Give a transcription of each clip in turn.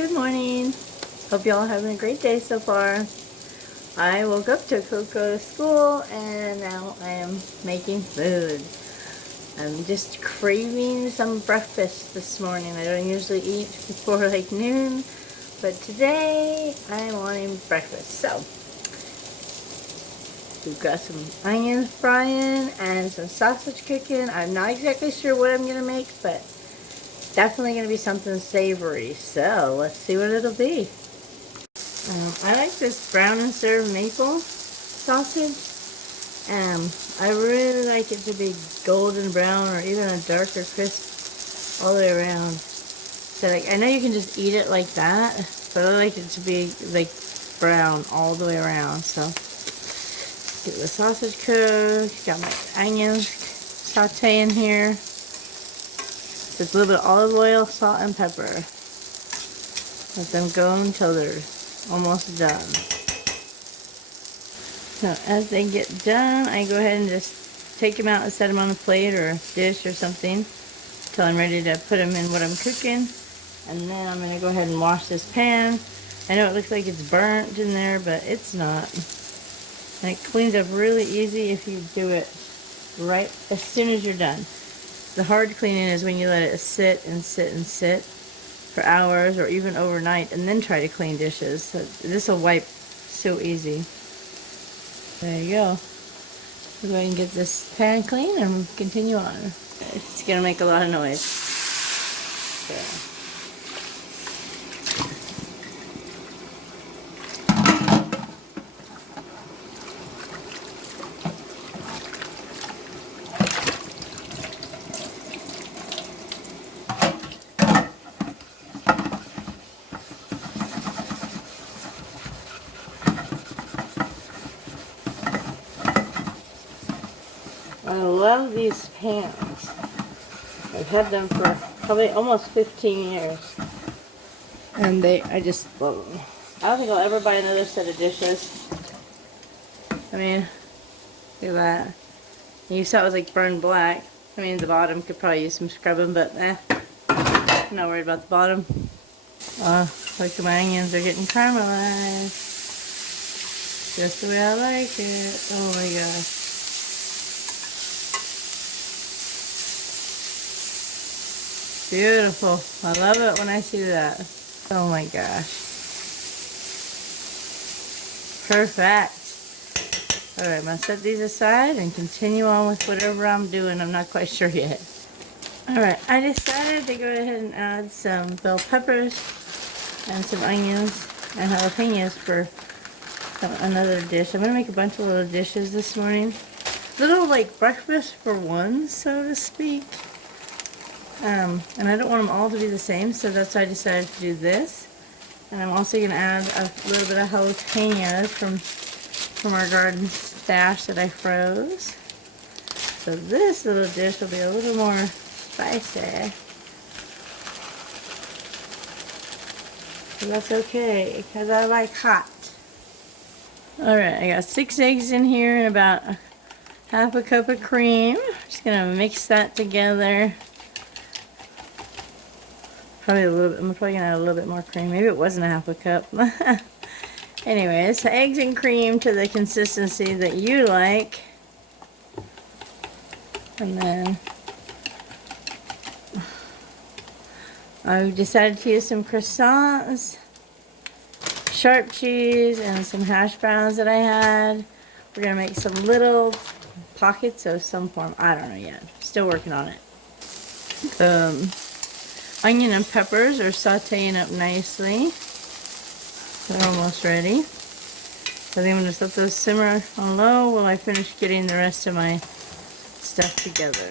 Good morning. Hope y'all having a great day so far. I woke up, took CoCo to school, and now I am making food. I'm just craving some breakfast this morning. I don't usually eat before like noon, but today I'm wanting breakfast. So we've got some onions frying and some sausage cooking. I'm not exactly sure what I'm gonna make, but definitely going to be something savory, so let's see what it'll be. I like this brown and serve maple sausage. I really like it to be golden brown or even a darker crisp all the way around. So like, I know you can just eat it like that, but I like it to be like brown all the way around. So get the sausage cooked, got my onions sauteing here. Just a little bit of olive oil, salt, and pepper. Let them go until they're almost done. So as they get done, I go ahead and just take them out and set them on a plate or a dish or something until I'm ready to put them in what I'm cooking. And then I'm going to go ahead and wash this pan. I know it looks like it's burnt in there, but it's not. And it cleans up really easy if you do it right as soon as you're done. The hard cleaning is when you let it sit and sit and sit for hours or even overnight and then try to clean dishes. So this will wipe so easy. There you go. We'll go ahead and get this pan clean and continue on. It's going to make a lot of noise. So. I love these pans. I've had them for probably almost 15 years. And I just love them. I don't think I'll ever buy another set of dishes. I mean, look at that. You saw it was like burned black. I mean, the bottom could probably use some scrubbing, but I'm not worried about the bottom. Look at my onions, they're getting caramelized. Just the way I like it. Oh my gosh. Beautiful. I love it when I see that. Oh my gosh. Perfect. Alright, I'm going to set these aside and continue on with whatever I'm doing. I'm not quite sure yet. Alright, I decided to go ahead and add some bell peppers and some onions and jalapenos for another dish. I'm going to make a bunch of little dishes this morning. Little like breakfast for one, so to speak. And I don't want them all to be the same, so that's why I decided to do this. And I'm also going to add a little bit of jalapenos from our garden stash that I froze. So this little dish will be a little more spicy. But that's okay, because I like hot. Alright, I got 6 eggs in here and about half a cup of cream. Just going to mix that together. Probably a little bit, I'm probably going to add a little bit more cream. Maybe it wasn't a half a cup. Anyways, eggs and cream to the consistency that you like. And then I decided to use some croissants, sharp cheese, and some hash browns that I had. We're going to make some little pockets of some form. I don't know yet. Still working on it. Onion and peppers are sauteing up nicely. They're almost ready. So then I'm going to let those simmer on low while I finish getting the rest of my stuff together.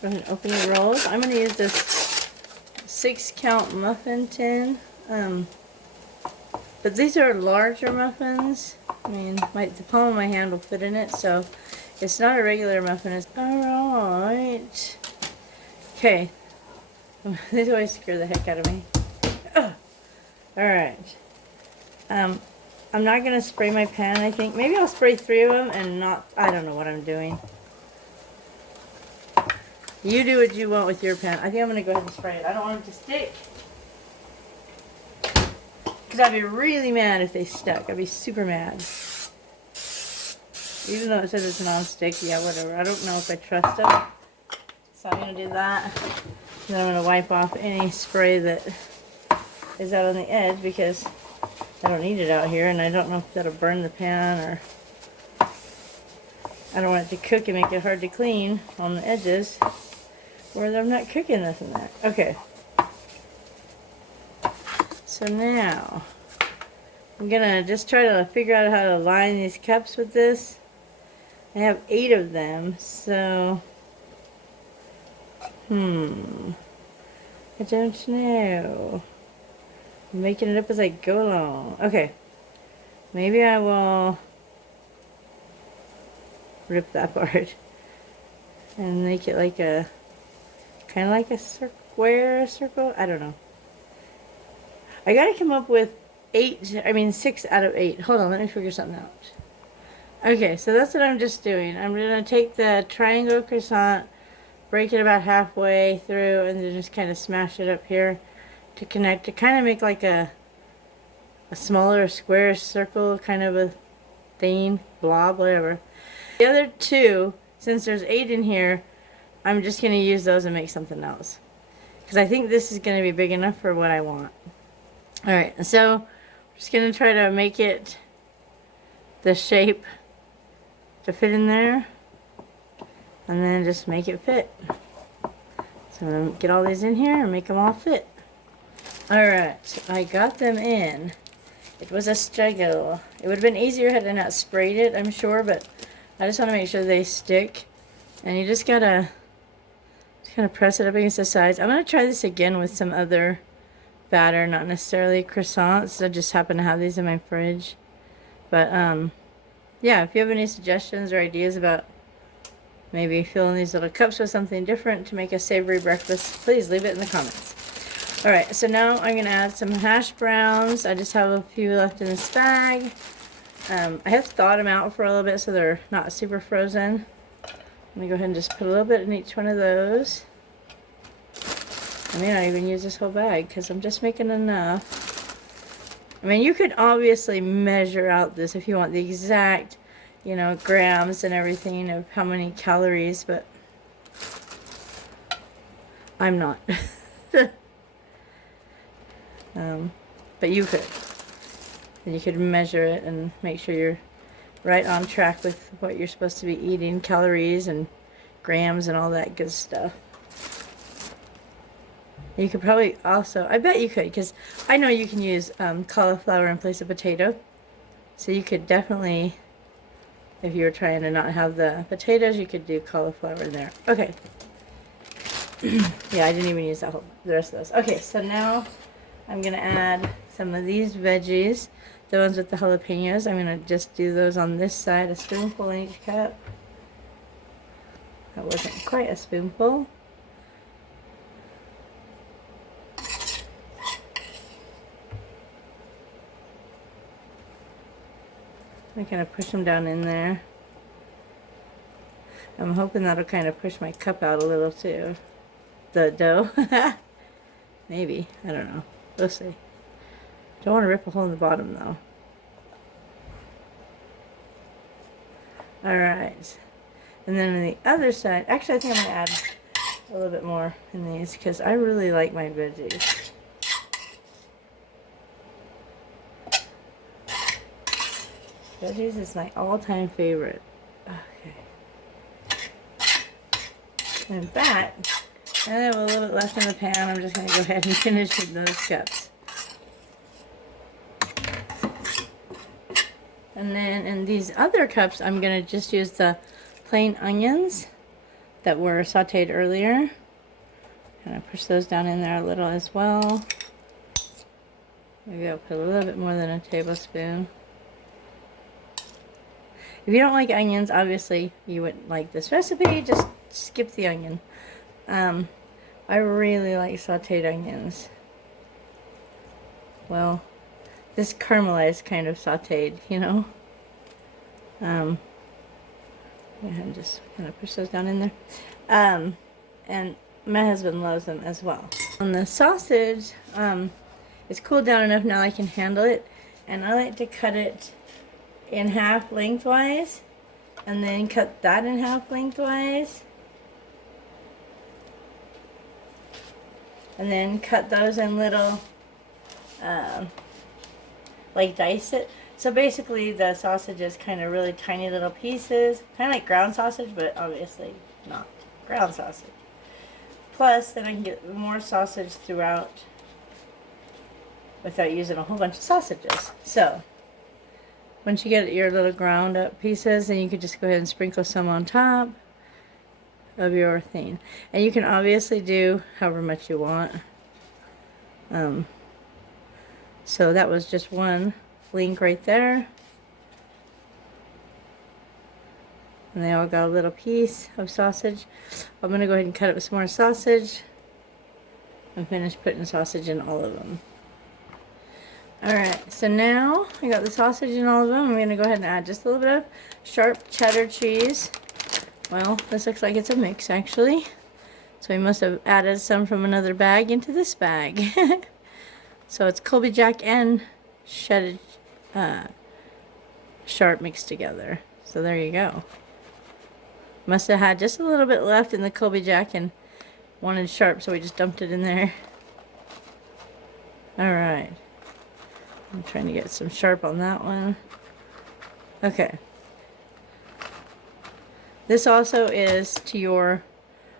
Go ahead and open the rolls. I'm going to use this 6-count muffin tin. But these are larger muffins. I mean, the palm of my hand will fit in it, so it's not a regular muffin. Alright. Okay. These always scare the heck out of me. Alright. I'm not going to spray my pan, I think. Maybe I'll spray 3 of them and not... I don't know what I'm doing. You do what you want with your pan. I think I'm going to go ahead and spray it. I don't want it to stick. Because I'd be really mad if they stuck. I'd be super mad. Even though it says it's non-stick, yeah, whatever. I don't know if I trust it. So I'm going to do that. Then I'm going to wipe off any spray that is out on the edge because I don't need it out here. And I don't know if that'll burn the pan or... I don't want it to cook and make it hard to clean on the edges. Or I'm not cooking this and that. Okay. So now, I'm gonna just try to figure out how to line these cups with this. I have 8 of them, so... I don't know. I'm making it up as I go along. Okay. Maybe I will rip that part and make it like a... kind of like a square circle. I don't know. I gotta come up with 6 out of 8. Hold on, let me figure something out. Okay, so that's what I'm just doing. I'm gonna take the triangle croissant, break it about halfway through, and then just kind of smash it up here to connect, to kind of make like a smaller square circle kind of a thing, blob, whatever. The other 2, since there's 8 in here, I'm just going to use those and make something else. Because I think this is going to be big enough for what I want. Alright, so I'm just going to try to make it the shape to fit in there. And then just make it fit. So I'm going to get all these in here and make them all fit. Alright, I got them in. It was a struggle. It would have been easier had I not sprayed it, I'm sure, but I just want to make sure they stick. And you just gotta kind of press it up against the sides. I'm going to try this again with some other batter, not necessarily croissants. I just happen to have these in my fridge. But, yeah, if you have any suggestions or ideas about maybe filling these little cups with something different to make a savory breakfast, please leave it in the comments. Alright, so now I'm going to add some hash browns. I just have a few left in this bag. I have thawed them out for a little bit so they're not super frozen. I'm going to go ahead and just put a little bit in each one of those. I may not even use this whole bag because I'm just making enough. I mean, you could obviously measure out this if you want the exact, you know, grams and everything of how many calories, but I'm not. But you could. And you could measure it and make sure you're right on track with what you're supposed to be eating, calories and grams and all that good stuff. You could probably also, I bet you could, because I know you can use cauliflower in place of potato. So you could definitely, if you were trying to not have the potatoes, you could do cauliflower in there. Okay. Yeah, I didn't even use the rest of those. Okay, so now I'm going to add some of these veggies. The ones with the jalapenos, I'm going to just do those on this side, a spoonful in each cup. That wasn't quite a spoonful. I kind of push them down in there. I'm hoping that'll kind of push my cup out a little too. The dough. Maybe. I don't know. We'll see. Don't want to rip a hole in the bottom though. Alright. And then on the other side, actually I think I'm going to add a little bit more in these because I really like my veggies. Veggies is my all-time favorite. Okay. And that, and I have a little bit left in the pan. I'm just going to go ahead and finish with those cups. And then in these other cups, I'm going to just use the plain onions that were sauteed earlier. Kind of push those down in there a little as well. Maybe I'll put a little bit more than a tablespoon. If you don't like onions, obviously you wouldn't like this recipe. Just skip the onion. I really like sauteed onions. Well, this caramelized kind of sauteed, you know. Go ahead and just kind of push those down in there. and my husband loves them as well. On the sausage, it's cooled down enough now I can handle it, and I like to cut it in half lengthwise, and then cut that in half lengthwise, and then cut those in little, like dice it. So basically the sausage is kind of really tiny little pieces, kind of like ground sausage, but obviously not ground sausage. Plus, then I can get more sausage throughout without using a whole bunch of sausages. So, once you get your little ground up pieces, then you can just go ahead and sprinkle some on top of your thing. And you can obviously do however much you want. So that was just one link right there. And they all got a little piece of sausage. I'm going to go ahead and cut up some more sausage and finish putting sausage in all of them. Alright, so now I got the sausage in all of them. I'm going to go ahead and add just a little bit of sharp cheddar cheese. Well, this looks like it's a mix actually. So we must have added some from another bag into this bag. So it's Colby Jack and shredded sharp mixed together. So there you go. Must have had just a little bit left in the Colby Jack and wanted sharp, so we just dumped it in there. Alright. I'm trying to get some sharp on that one. Okay. This also is to your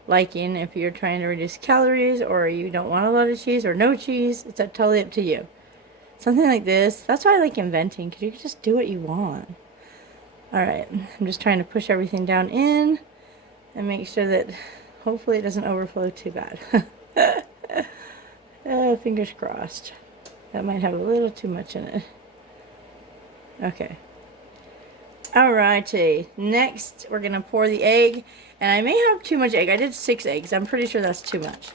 liking if you're trying to reduce calories or you don't want a lot of cheese or no cheese. It's totally up to you. Something like this. That's why I like inventing, because you can just do what you want. Alright, I'm just trying to push everything down in and make sure that hopefully it doesn't overflow too bad. Fingers crossed. That might have a little too much in it. Okay. Alrighty. Next, we're going to pour the egg. And I may have too much egg. I did 6 eggs. I'm pretty sure that's too much.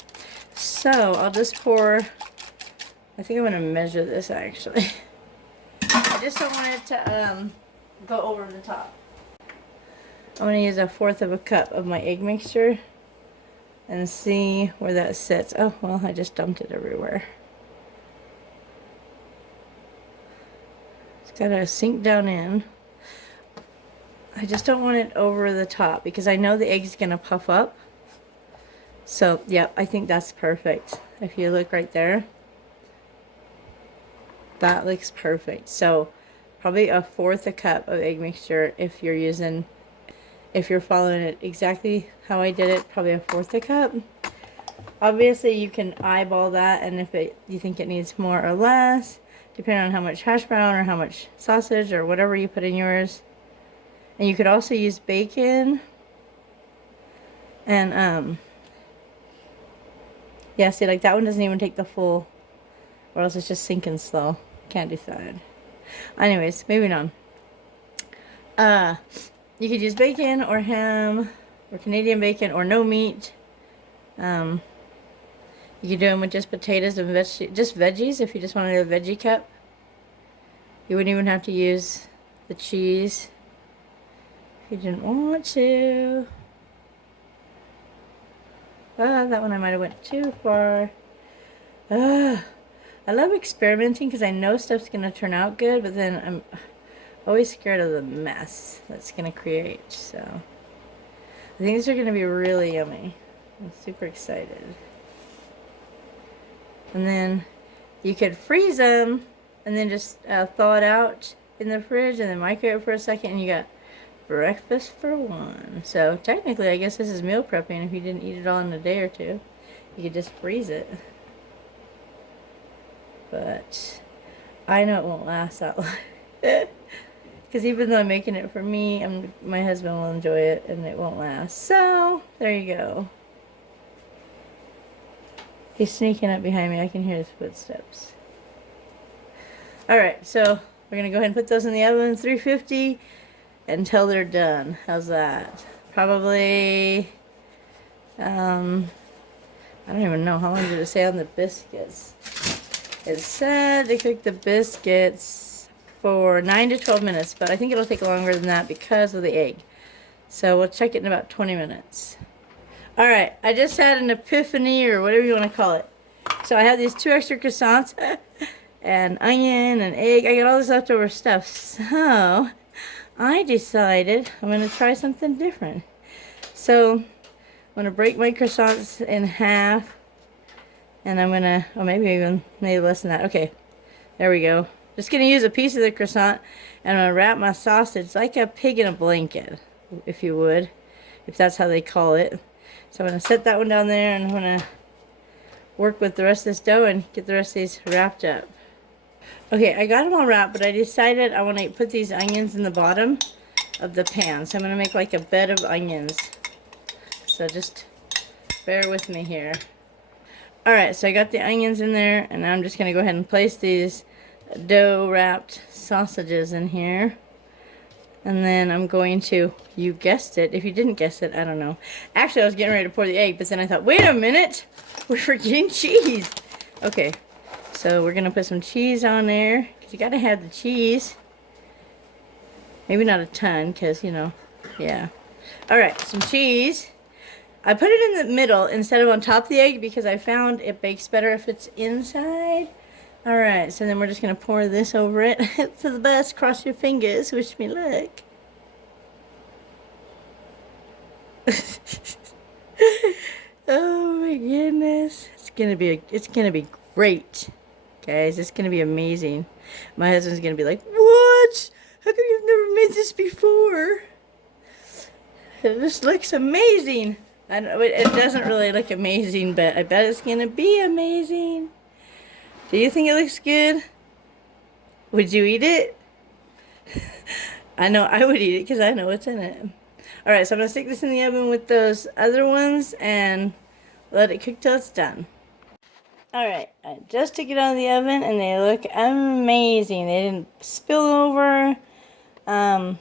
So, I'll just pour... I think I'm going to measure this, actually. I just don't want it to go over the top. I'm going to use 1/4 of a cup of my egg mixture. And see where that sits. Oh, well, I just dumped it everywhere. It's got to sink down in. I just don't want it over the top because I know the egg's going to puff up. So, yeah, I think that's perfect. If you look right there. That looks perfect. So, probably 1/4 a cup of egg mixture if you're following it exactly how I did it, probably 1/4 a cup. Obviously, you can eyeball that, and if you think it needs more or less, depending on how much hash brown or how much sausage or whatever you put in yours. And you could also use bacon. And, yeah, see, like that one doesn't even take the full, or else it's just sinking slow. Can't decide. Anyways, moving on. You could use bacon or ham or Canadian bacon or no meat. You could do them with just potatoes and just veggies if you just wanted a veggie cup. You wouldn't even have to use the cheese if you didn't want to. That one I might have went too far. I love experimenting because I know stuff's going to turn out good, but then I'm always scared of the mess that's going to create. So I think these are going to be really yummy. I'm super excited. And then you could freeze them and then just thaw it out in the fridge and then microwave it for a second, and you got breakfast for one. So technically, I guess this is meal prepping. If you didn't eat it all in a day or two, you could just freeze it. But I know it won't last that long. Because even though I'm making it for me, my husband will enjoy it and it won't last. So, there you go. He's sneaking up behind me. I can hear his footsteps. Alright, so we're going to go ahead and put those in the oven, 350, until they're done. How's that? Probably, I don't even know. How long did it say on the biscuits? It said to cook the biscuits for 9 to 12 minutes, but I think it'll take longer than that because of the egg. So we'll check it in about 20 minutes. Alright, I just had an epiphany, or whatever you want to call it. So I had these 2 extra croissants, and onion, and egg. I got all this leftover stuff. So, I decided I'm going to try something different. So, I'm going to break my croissants in half. And I'm going to, oh, maybe less than that. Okay, there we go. Just going to use a piece of the croissant, and I'm going to wrap my sausage like a pig in a blanket, if you would. If that's how they call it. So I'm going to set that one down there, and I'm going to work with the rest of this dough and get the rest of these wrapped up. Okay, I got them all wrapped, but I decided I want to put these onions in the bottom of the pan. So I'm going to make like a bed of onions. So just bear with me here. Alright, so I got the onions in there, and now I'm just going to go ahead and place these dough wrapped sausages in here. And then I'm going to, you guessed it. If you didn't guess it, I don't know. Actually, I was getting ready to pour the egg, but then I thought, wait a minute, we're forgetting cheese. Okay, so we're going to put some cheese on there, because you got to have the cheese. Maybe not a ton, because, you know, yeah. Alright, some cheese. I put it in the middle instead of on top of the egg, because I found it bakes better if it's inside. Alright, so then we're just going to pour this over it. For the best, cross your fingers, wish me luck. Oh my goodness. It's gonna be great. Guys, it's gonna be amazing. My husband's gonna be like, what? How come you've never made this before? This looks amazing. I know it doesn't really look amazing, but I bet it's gonna be amazing. Do you think it looks good? Would you eat it? I know I would eat it because I know what's in it. Alright, so I'm going to stick this in the oven with those other ones and let it cook till it's done. Alright, I just took it out of the oven and they look amazing. They didn't spill over. I'm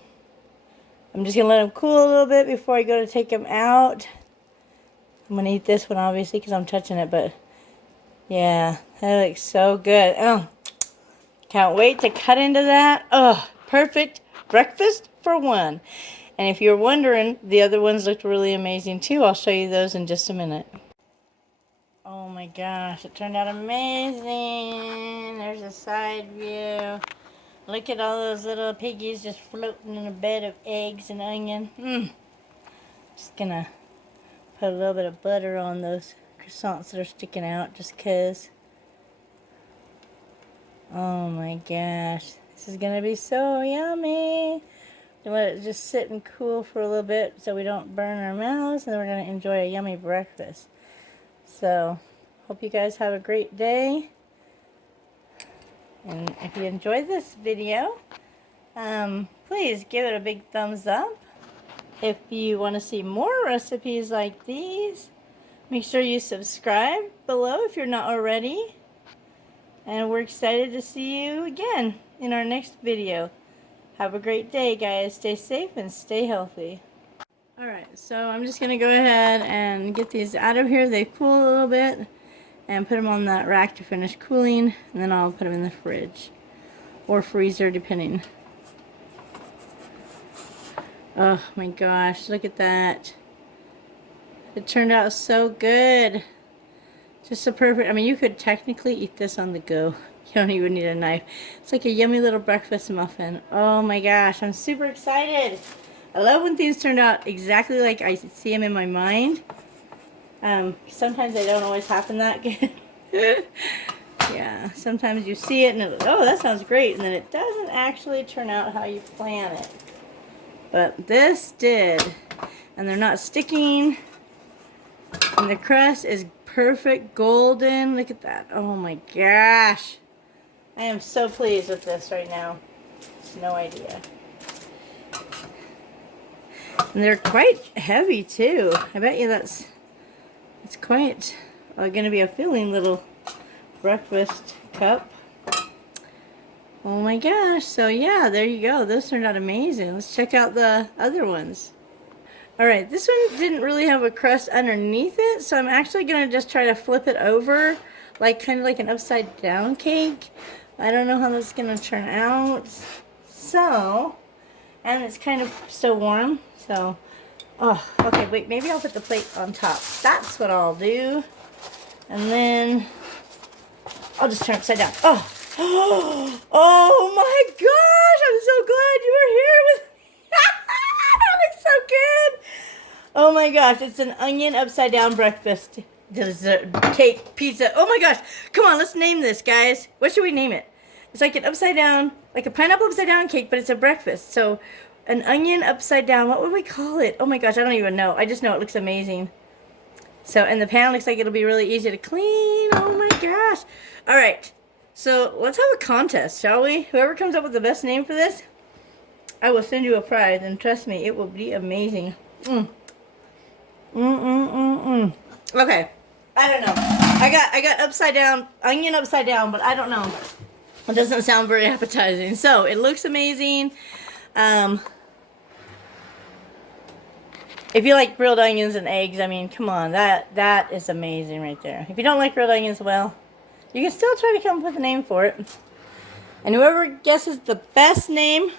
just going to let them cool a little bit before I go to take them out. I'm going to eat this one obviously because I'm touching it, but yeah, that looks so good. Oh, can't wait to cut into that. Oh, perfect breakfast for one. And if you're wondering, the other ones looked really amazing too. I'll show you those in just a minute. Oh my gosh, it turned out amazing. There's a side view. Look at all those little piggies just floating in a bed of eggs and onion. Just gonna put a little bit of butter on those croissants that are sticking out just cause. Oh my gosh, this is gonna be so yummy. We'll let it just sit and cool for a little bit so we don't burn our mouths, and then we're gonna enjoy a yummy breakfast. So, hope you guys have a great day. And if you enjoyed this video, please give it a big thumbs up. If you want to see more recipes like these, make sure you subscribe below if you're not already. And we're excited to see you again in our next video. Have a great day, guys. Stay safe and stay healthy. Alright, so I'm just going to go ahead and get these out of here. They cool a little bit. And put them on that rack to finish cooling. And then I'll put them in the fridge. Or freezer, depending. Oh my gosh, look at that. It turned out so good. Just so perfect. I mean, you could technically eat this on the go. You don't even need a knife. It's like a yummy little breakfast muffin. Oh my gosh, I'm super excited. I love when things turn out exactly like I see them in my mind. Sometimes they don't always happen that good. Yeah, sometimes you see it and it's like, oh, that sounds great. And then it doesn't actually turn out how you plan it. But this did. And they're not sticking. And the crust is perfect golden. Look at that. Oh my gosh. I am so pleased with this right now. It's no idea. And they're quite heavy too. I bet you it's quite going to be a filling little breakfast cup. Oh my gosh. So yeah, there you go. Those turned out amazing. Let's check out the other ones. Alright, this one didn't really have a crust underneath it, so I'm actually going to just try to flip it over, like kind of like an upside down cake. I don't know how this is going to turn out. So, and it's kind of still warm, so Oh, okay, wait, maybe I'll put the plate on top. That's what I'll do. And then I'll just turn it upside down. Oh, oh my gosh, I'm so glad you were here with me. That looks so good. Oh my gosh, it's an onion upside down breakfast dessert, cake, pizza. Oh my gosh, come on, let's name this, guys. What should we name it? It's like an upside down, like a pineapple upside down cake, but it's a breakfast. So an onion upside down, what would we call it? Oh my gosh, I don't even know. I just know it looks amazing. So, and the pan looks like it'll be really easy to clean. Oh my gosh. All right, so let's have a contest, shall we? Whoever comes up with the best name for this, I will send you a prize, and trust me, it will be amazing. Okay, I don't know. I got upside down, onion upside down, but I don't know. It doesn't sound very appetizing. So it looks amazing. If you like grilled onions and eggs, I mean, come on, that is amazing right there. If you don't like grilled onions, well, you can still try to come up with a name for it. And whoever guesses the best name,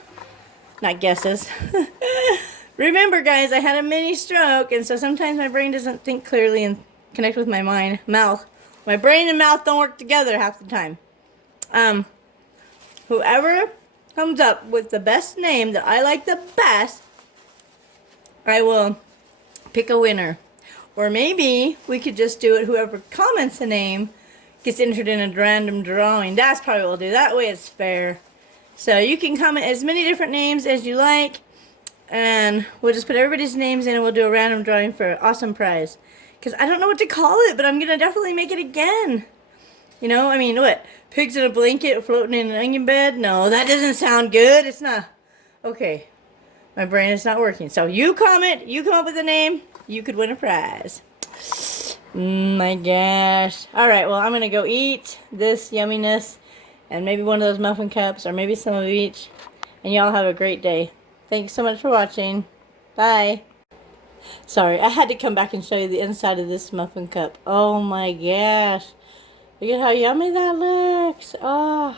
not guesses. Remember, guys, I had a mini stroke, and so sometimes my brain doesn't think clearly and connect with my mouth. My brain and mouth don't work together half the time. Whoever comes up with the best name that I like the best, I will pick a winner. Or maybe we could just do it, whoever comments the name gets entered in a random drawing. That's probably what we'll do. That way it's fair. So you can comment as many different names as you like, and we'll just put everybody's names in and we'll do a random drawing for an awesome prize. Because I don't know what to call it, but I'm going to definitely make it again. You know, I mean, what? Pigs in a blanket floating in an onion bed? No, that doesn't sound good. It's not. Okay. My brain is not working. So you comment, you come up with a name, you could win a prize. My gosh. Alright, well, I'm going to go eat this yumminess and maybe one of those muffin cups or maybe some of each. And y'all have a great day. Thanks so much for watching. Bye. Sorry, I had to come back and show you the inside of this muffin cup. Oh my gosh. Look at how yummy that looks. Oh.